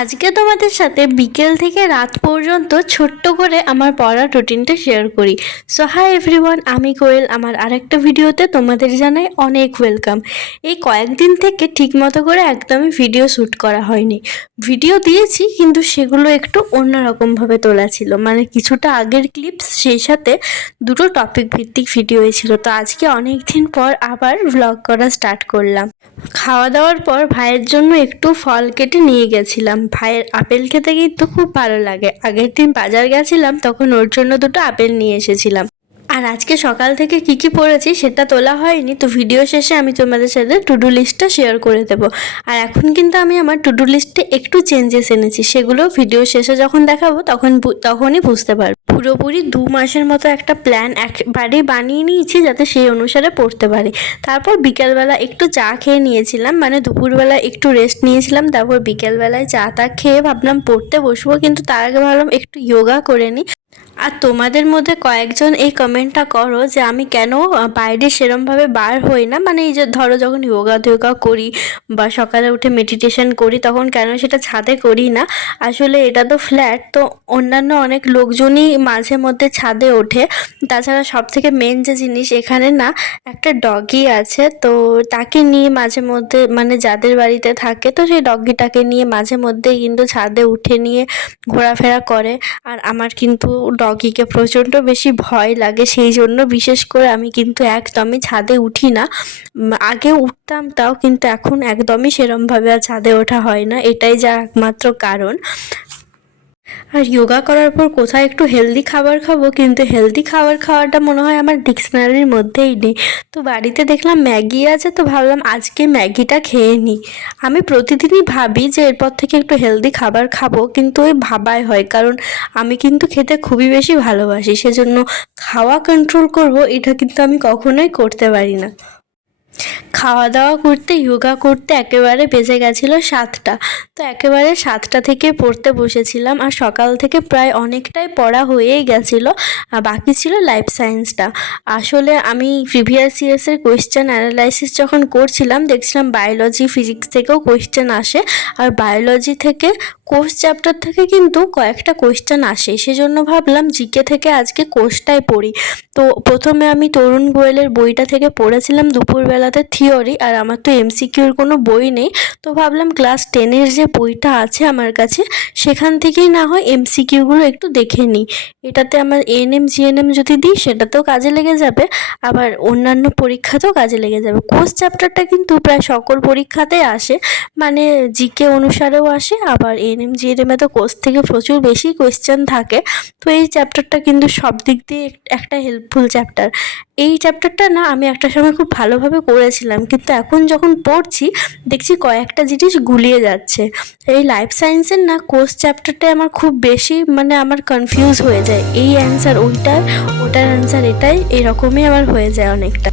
আজকে তোমাদের সাথে বিকেল থেকে রাত পর্যন্ত ছোট্ট করে আমার পড়ার রুটিনটা শেয়ার করি। সো হাই এভরিওয়ান, আমি কোয়েল। আমার আরেকটা ভিডিওতে তোমাদের জানাই অনেক ওয়েলকাম। এই কয়েকদিন থেকে ঠিকমতো করে একদমই ভিডিও শ্যুট করা হয়নি। ভিডিও দিয়েছি কিন্তু সেগুলো একটু অন্যরকমভাবে তোলা ছিল, মানে কিছুটা আগের ক্লিপস, সেই সাথে দুটো টপিক ভিত্তিক ভিডিও ছিল। তো আজকে অনেক দিন পর আবার ভ্লগ করা স্টার্ট করলাম। খাওয়া দাওয়ার পর ভাইয়ের জন্য একটু ফল কেটে নিয়ে গেছিলাম। ভাইয়ের আপেল খেতে কিন্তু খুব ভালো লাগে। আগের দিন বাজার গেছিলাম, তখন ওর জন্য দুটো আপেল নিয়ে এসেছিলাম। আর আজকে সকাল থেকে কি কি পড়েছি সেটা তোলা হয়নি, তো ভিডিও শেষে আমি তোমাদের সাথে টু ডু লিস্টটা শেয়ার করে দেবো। আর এখন কিন্তু আমি আমার টু ডু লিস্টে একটু চেঞ্জেস এনেছি, সেগুলো ভিডিও শেষে যখন দেখাবো তখনই বুঝতে পারবো। পুরোপুরি 2 মাসের মতো একটা প্ল্যান একবারেই বানিয়ে নিয়েছি, যাতে সেই অনুসারে পড়তে পারি। তারপর বিকেলবেলা একটু চা খেয়ে নিয়েছিলাম, মানে দুপুরবেলা একটু রেস্ট নিয়েছিলাম। তারপর বিকেলবেলায় চা টা খেয়ে ভাবলাম পড়তে বসবো, কিন্তু তার আগে ভাবলাম একটু যোগা করে নিই। আর তোমাদের মধ্যে কয়েকজন এই কমেন্টটা করো যে আমি কেন বাইরে সেরমভাবে বার হই না, মানে এই যে ধরো যখন যোগা করি বা সকালে উঠে মেডিটেশন করি, তখন কেন সেটা ছাদে করি না। আসলে এটা তো ফ্ল্যাট, তো অন্যান্য অনেক লোকজনই মাঝে মধ্যে ছাদে ওঠে। তাছাড়া সব থেকে মেন যে জিনিস, এখানে না একটা ডগি আছে, তো তাকে নিয়ে মাঝে মধ্যে, মানে যাদের বাড়িতে থাকে, তো সেই ডগিটাকে নিয়ে মাঝে মধ্যেই কিন্তু ছাদে উঠে নিয়ে ঘোরাফেরা করে। আর আমার কিন্তু ডগিকে প্রচণ্ড বেশি ভয় লাগে, সেই জন্য বিশেষ করে আমি কিন্তু একদমই ছাদে উঠি না। আগে উঠতাম তাও, কিন্তু এখন একদমই সেরমভাবে আর ছাদে ওঠা হয় না, এটাই যা একমাত্র কারণ। আর যোগা করার পর কোথায় একটু হেলদি খাবার খাবো, কিন্তু হেলদি খাবার খাওয়াটা মনে হয় আমার ডিকশনারির মধ্যেই নেই। তো বাড়িতে দেখলাম ম্যাগি আছে, তো ভাবলাম আজকে ম্যাগিটা খেয়ে নিই। আমি প্রতিদিনই ভাবি যে এরপর থেকে একটু হেলদি খাবার খাবো, কিন্তু ওই ভাবাই হয়, কারণ আমি কিন্তু খেতে খুবই বেশি ভালোবাসি, সেজন্য খাওয়া কন্ট্রোল করব, এটা কিন্তু আমি কখনোই করতে পারি না। খাওয়া দাওয়া করতে যোগা করতে একেবারে বেজে গেছিলো 7টা। তো একেবারে 7টা থেকে পড়তে বসেছিলাম, আর সকাল থেকে প্রায় অনেকটাই পড়া হয়েই গেছিলো। বাকি ছিল লাইফ সায়েন্সটা। আসলে আমি প্রিভিয়াস ইয়ার্সের কোয়েশ্চেন অ্যানালাইসিস যখন করছিলাম, দেখছিলাম বায়োলজি ফিজিক্স থেকেও কোয়েশ্চেন আসে, আর বায়োলজি থেকে কোর্স চ্যাপ্টার থেকে কিন্তু কয়েকটা কোয়েশ্চেন আসে, সেজন্য ভাবলাম জিকে থেকে আজকে কোর্সটাই পড়ি। তো প্রথমে আমি তরুণ গোয়েলের বইটা থেকে পড়েছিলাম দুপুরবেলাতে থিওরি, আর আমার তো এমসিকিউর কোনো বই নেই। তো ভাবলাম ক্লাস 10-এর যে বইটা আছে আমার কাছে, সেখান থেকেই না হয় এমসিকিউগুলো একটু দেখে নিই। এটাতে আমার এএনএম জিএনএম যদি দিই সেটাতেও কাজে লেগে যাবে, আবার অন্যান্য পরীক্ষাতেও কাজে লেগে যাবে। কোর্স চ্যাপ্টারটা কিন্তু প্রায় সকল পরীক্ষাতেই আসে, মানে জিকে অনুসারেও আসে, আবার এএনএম জিএনএমে তো কোর্স থেকে প্রচুর বেশি কোয়েশ্চেন থাকে। তো এই চ্যাপ্টারটা কিন্তু সব দিক দিয়ে একটা হেল্পফুল চ্যাপ্টার। এই চ্যাপ্টারটা না আমি একটা সময় খুব ভালোভাবে করেছিলাম, কিন্তু এখন যখন পড়ছি দেখছি কয়েকটা জিনিস গুলিয়ে যাচ্ছে। এই লাইফ সায়েন্সের না কোর্স চ্যাপ্টারটাই আমার খুব বেশি, মানে আমার কনফিউজ হয়ে যায়, এই অ্যান্সার ওইটার, ওটার অ্যান্সার এটাই, এরকমই আমার হয়ে যায় অনেকটা।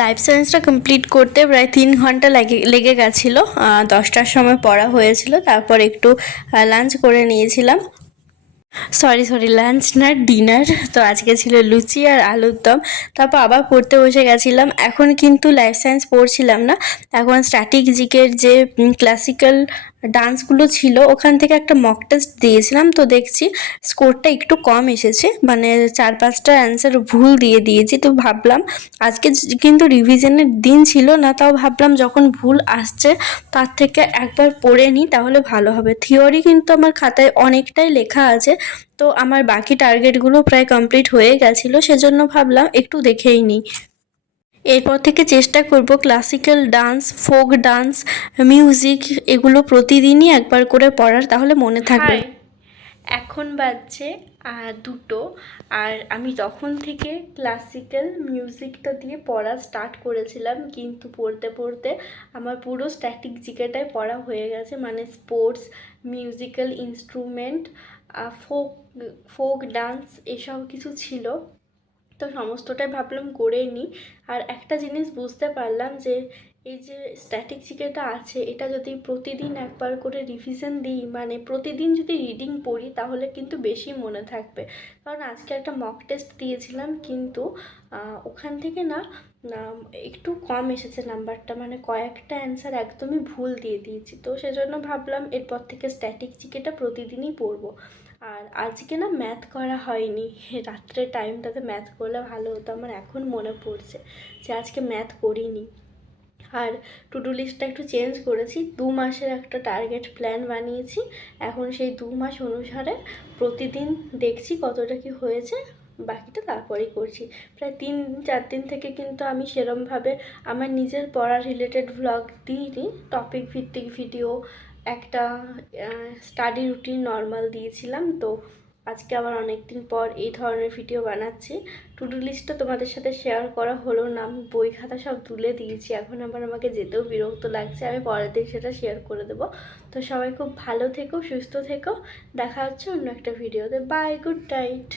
লাইফ সায়েন্সটা কমপ্লিট করতে প্রায় 3 ঘন্টা লেগে গেছিলো। 10টার সময় পড়া হয়েছিল, তারপর একটু লাঞ্চ করে নিয়েছিলাম। সরি, লাঞ্চ না, ডিনার। তো আজকে ছিল লুচি আর আলুর দম। তারপর আবার পড়তে বসে গেছিলাম। এখন কিন্তু লাইফ সায়েন্স পড়ছিলাম না, এখন স্ট্যাটিক জিকের যে ক্লাসিক্যাল ডান্সগুলো ছিল ওখান থেকে একটা মক টেস্ট দিয়েছিলাম, তো দেখছি স্কোরটা একটু কম এসেছে, মানে 4-5টা অ্যান্সার ভুল দিয়ে দিয়েছি। তো ভাবলাম আজকে কিন্তু রিভিশনের দিন ছিল না, তাও ভাবলাম যখন ভুল আসছে তার থেকে একবার পড়ে নিই তাহলে ভালো হবে। থিওরি কিন্তু আমার খাতায় অনেকটাই লেখা আছে, তো আমার বাকি টার্গেটগুলো প্রায় কমপ্লিট হয়ে গেছিলো, সেজন্য ভাবলাম একটু দেখেই নিই। এরপর থেকে চেষ্টা করব classical dance, folk dance, music এগুলো প্রতিদিনই একবার করে পড়ার, তাহলে মনে থাকবে। এখন বাজছে 2টো, আর আমি তখন থেকে ক্লাসিক্যাল মিউজিকটা দিয়ে পড়া স্টার্ট করেছিলাম, কিন্তু পড়তে পড়তে আমার পুরো স্ট্যাটিক জিকেটাই পড়া হয়ে গেছে, মানে sports, musical instrument, folk folk dance এসব কিছু ছিল। তো সমস্তটাই ভাবলাম করে নিই। আর একটা জিনিস বুঝতে পারলাম যে এই যে স্ট্যাটিক জিকেটা আছে, এটা যদি প্রতিদিন একবার করে রিভিশন দিই, মানে প্রতিদিন যদি রিডিং পড়ি তাহলে কিন্তু বেশি মনে থাকবে। কারণ আজকে একটা মক টেস্ট দিয়েছিলাম, কিন্তু ওখান থেকে না একটু কম এসেছে নাম্বারটা, মানে কয়েকটা অ্যান্সার একদমই ভুল দিয়ে দিয়েছি। তো সেজন্য ভাবলাম এরপর থেকে স্ট্যাটিক জিকেটা প্রতিদিনই পড়বো। আর আজকে না ম্যাথ করা হয়নি, রাত্রে টাইমটাতে ম্যাথ করলে ভালো হতো। আমার এখন মনে পড়ছে যে আজকে ম্যাথ করিনি। আর টু ডু লিস্টটা একটু চেঞ্জ করেছি, 2 মাসের একটা টার্গেট প্ল্যান বানিয়েছি। এখন সেই 2 মাস অনুসারে প্রতিদিন দেখছি কতটা কি হয়েছে, বাকিটা তারপরেই করছি। প্রায় 3-4 দিন থেকে কিন্তু আমি সেরমভাবে আমার নিজের পড়া রিলেটেড ভ্লগ দিইনি, টপিক ভিত্তিক ভিডিও, একটা স্টাডি রুটিন নর্মাল দিয়েছিলাম। তো আজকে আবার অনেক দিন পর এই ধরনের ভিডিও বানাচ্ছি। টু ডু লিস্টটা তোমাদের সাথে শেয়ার করা হলো না, আমি বই খাতা সব তুলে দিয়েছি, এখন আবার আমাকে যেতেও বিরক্ত লাগছে, আমি পরের দিন সেটা শেয়ার করে দেবো। তো সবাই খুব ভালো থেকো, সুস্থ থেকো, দেখা হচ্ছে অন্য একটা ভিডিওতে। Bye, good night.